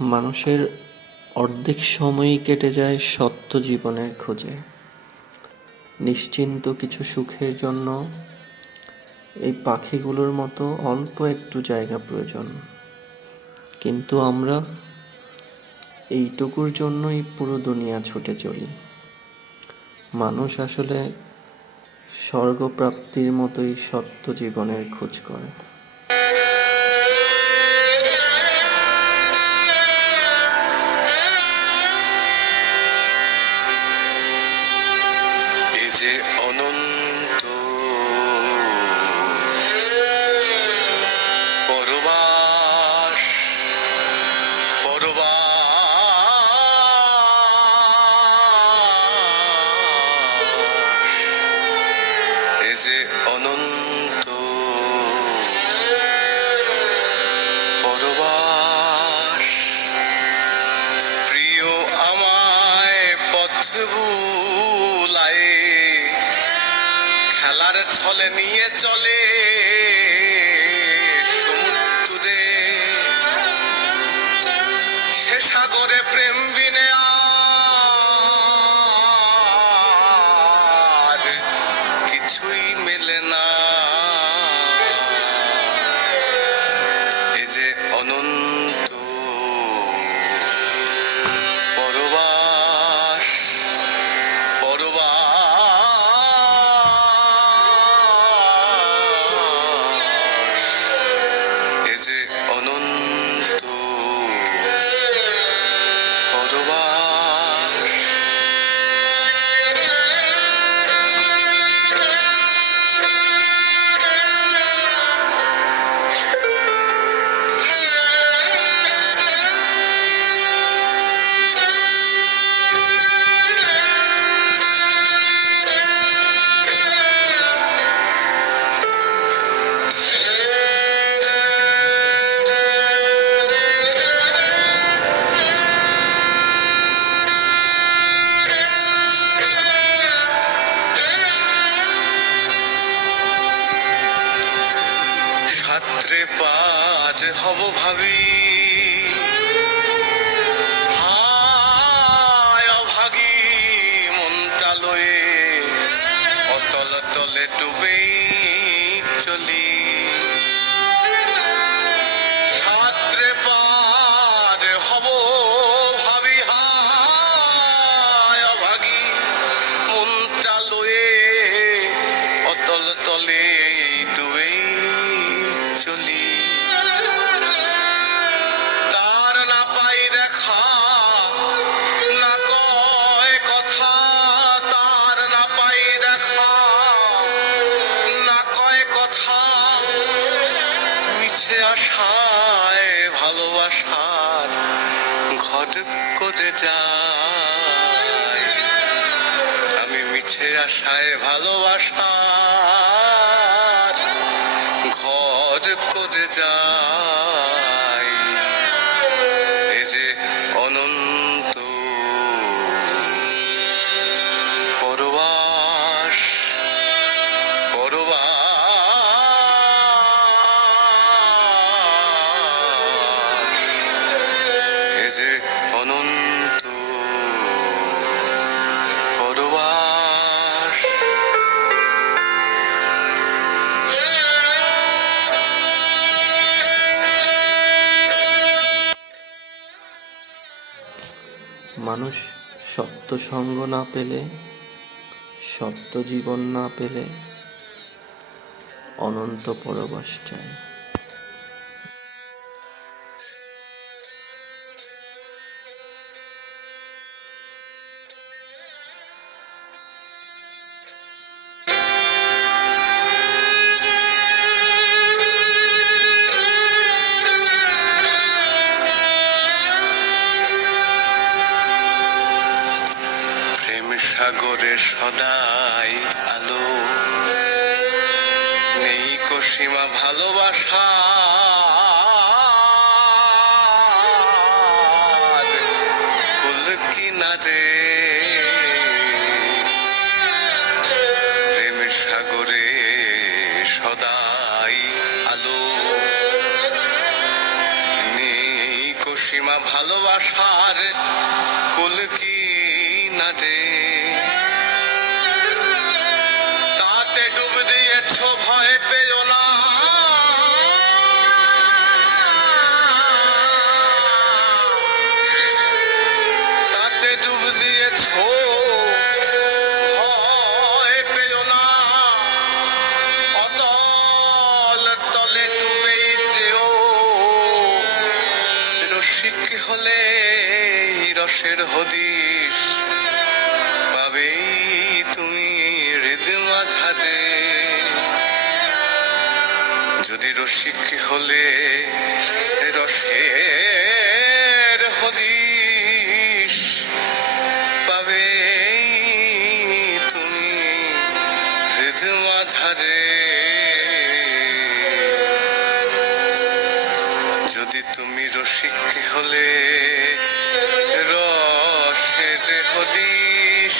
মানুষের অর্ধেক সময়ই কেটে যায় সত্য জীবনের খোঁজে। নিশ্চিন্ত কিছু সুখের জন্য এই পাখিগুলোর মতো অল্প একটু জায়গা প্রয়োজন। কিন্তু আমরা এইটুকুর জন্যই পুরো দুনিয়া ছুটে চলি। মানুষ আসলে স্বর্গপ্রাপ্তির মতোই সত্য জীবনের খোঁজ করে। যে অনন্ত খেলার ছলে নিয়ে চলে সমুদ্রে। সে সাগরে প্রেম বিনে আর সাত্রে পার হব ভাবি। অভাগী মনটা তলে ডুবেই চলি। মিছে আশায় ভালোবাসার ঘট করে যায় আমি মিছে আশায় ভালোবাসার মানুষ সত্য সঙ্গ না পেলে সত্য জীবন না পেলে অনন্ত পরবাস চায়। সাগরে সদাই আলো। নেই কসীমা ভালোবাসা। সাগরে সদাই আলো। নেই ভালোবাসার কুল কি না তাতে ডুব দিয়েছ ভয় পেও না তাতে ডুব দিয়েছ অতল হলে রসের হদিস রসিক হলে রসের হদিস পাবে তুমি হৃদ মাঝারে যদি তুমি রসিক হলে রসের হদিস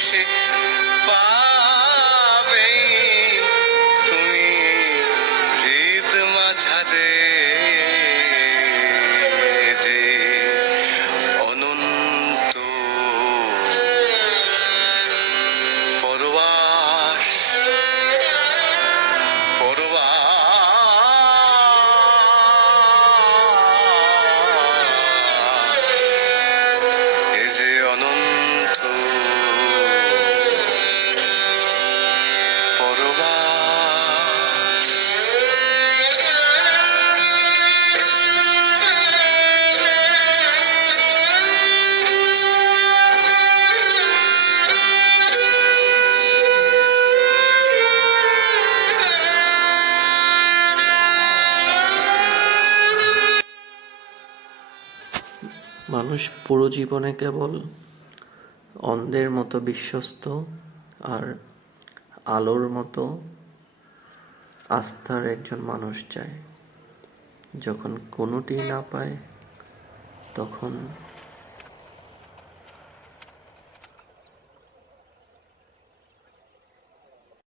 মানুষ পুরো জীবনে কেবল অন্ধের মতো বিশ্বস্ত আর আলোর মতো আস্থার একজন মানুষ চায়। যখন কোনোটি না পায়, তখন